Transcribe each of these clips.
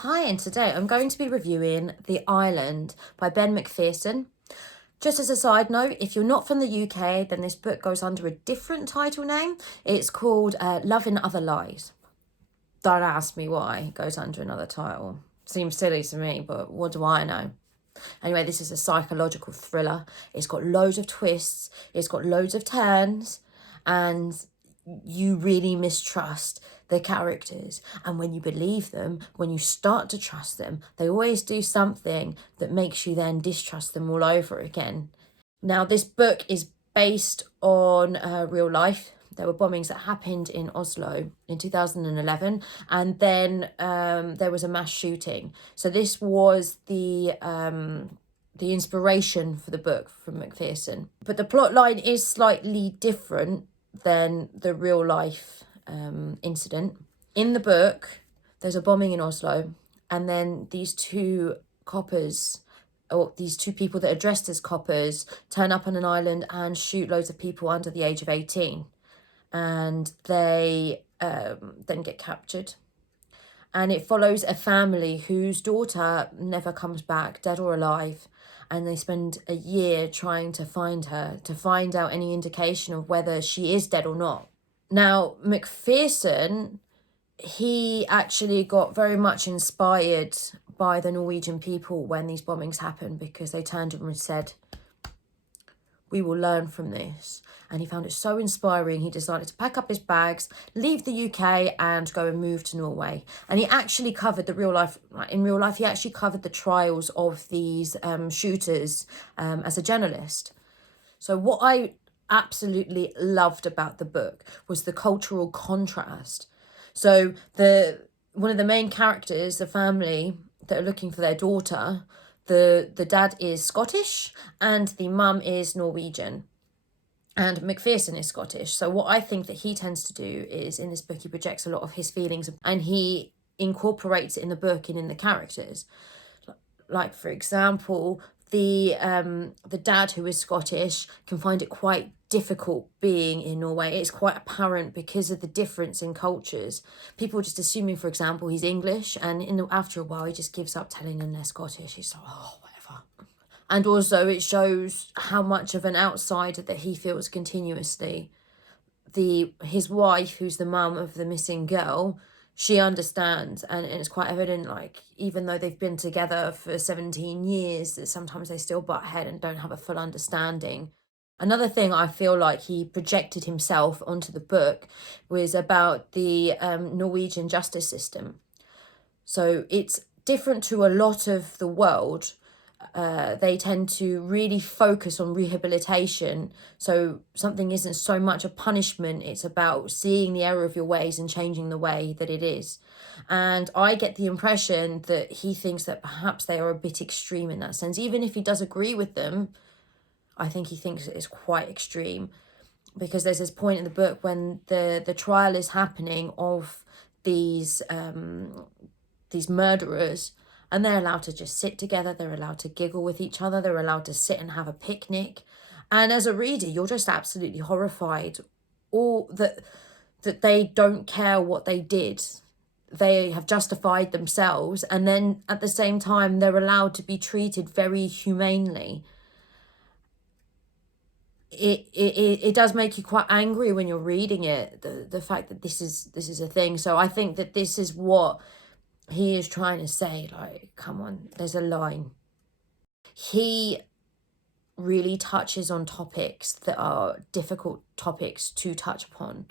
Hi, and today I'm going to be reviewing The Island by McPherson. Just as a side note, if you're not from the UK, then this book goes under a different title name. It's called Love in Other Lies. Don't ask me why it goes under another title. Seems silly to me, but what do I know? Anyway, this is a psychological thriller. It's got loads of twists, it's got loads of turns, and you really mistrust the characters. And when you believe them, when you start to trust them, they always do something that makes you then distrust them all over again. Now, this book is based on real life. There were bombings that happened in Oslo in 2011, and then there was a mass shooting. So this was the inspiration for the book from McPherson. But the plot line is slightly different than the real life incident. In the book, there's a bombing in Oslo, and then these two coppers, or these two people that are dressed as coppers, turn up on an island and shoot loads of people under the age of 18. And they then get captured. And it follows a family whose daughter never comes back, dead or alive. And they spend a year trying to find her, to find out any indication of whether she is dead or not. Now, McPherson, he actually got very much inspired by the Norwegian people when these bombings happened, because they turned to him and said, we will learn from this. And he found it so inspiring, he decided to pack up his bags, leave the UK and go and move to Norway. And he actually covered in real life, he actually covered the trials of these shooters as a journalist. So what I absolutely loved about the book was the cultural contrast. So one of the main characters, the family that are looking for their daughter, the dad is Scottish and the mum is Norwegian. And McPherson is Scottish. So what I think that he tends to do is, in this book, he projects a lot of his feelings and he incorporates it in the book and in the characters. Like, for example, the dad, who is Scottish, can find it quite difficult being in Norway. It's quite apparent because of the difference in cultures. People just assuming, for example, he's English, and after a while he just gives up telling them they're Scottish. He's like, oh, whatever. And also it shows how much of an outsider that he feels continuously. His wife, who's the mum of the missing girl, she understands, and it's quite evident, like, even though they've been together for 17 years, that sometimes they still butt head and don't have a full understanding. Another thing I feel like he projected himself onto the book was about the Norwegian justice system. So it's different to a lot of the world. They tend to really focus on rehabilitation. So something isn't so much a punishment, it's about seeing the error of your ways and changing the way that it is. And I get the impression that he thinks that perhaps they are a bit extreme in that sense. Even if he does agree with them, I think he thinks it's quite extreme, because there's this point in the book when the trial is happening of these murderers, and they're allowed to just sit together, they're allowed to giggle with each other, they're allowed to sit and have a picnic. And as a reader, you're just absolutely horrified, or that they don't care what they did. They have justified themselves, and then at the same time they're allowed to be treated very humanely. It does make you quite angry when you're reading it, the fact that this is a thing. So I think that this is what he is trying to say, like, come on, there's a line. He really touches on topics that are difficult topics to touch upon,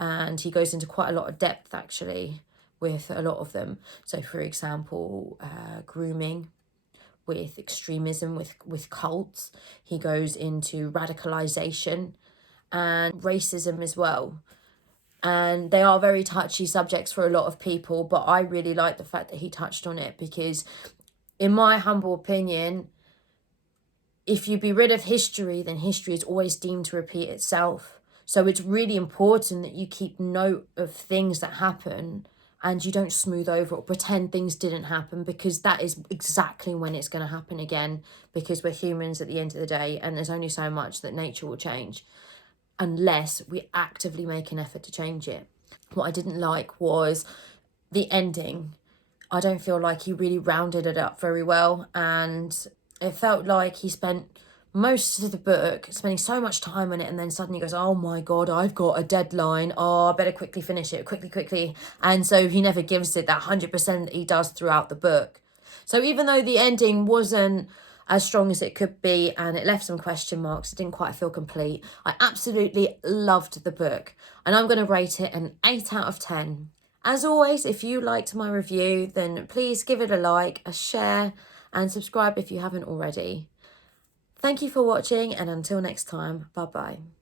and he goes into quite a lot of depth actually with a lot of them. So for example, grooming, with extremism, with cults. He goes into radicalization and racism as well. And they are very touchy subjects for a lot of people, but I really like the fact that he touched on it, because in my humble opinion, if you be rid of history, then history is always deemed to repeat itself. So it's really important that you keep note of things that happen and you don't smooth over or pretend things didn't happen, because that is exactly when it's going to happen again, because we're humans at the end of the day, and there's only so much that nature will change unless we actively make an effort to change it. What I didn't like was the ending. I don't feel like he really rounded it up very well, and it felt like he spent most of the book spending so much time on it, and then suddenly goes, oh my god, I've got a deadline, oh, I better quickly finish it, quickly, and so he never gives it that 100% that he does throughout the book. So even though the ending wasn't as strong as it could be and it left some question marks, it didn't quite feel complete, I absolutely loved the book, and I'm going to rate it an 8 out of 10. As always, if you liked my review, then please give it a like, a share, and subscribe if you haven't already. Thank you for watching, and until next time, bye-bye.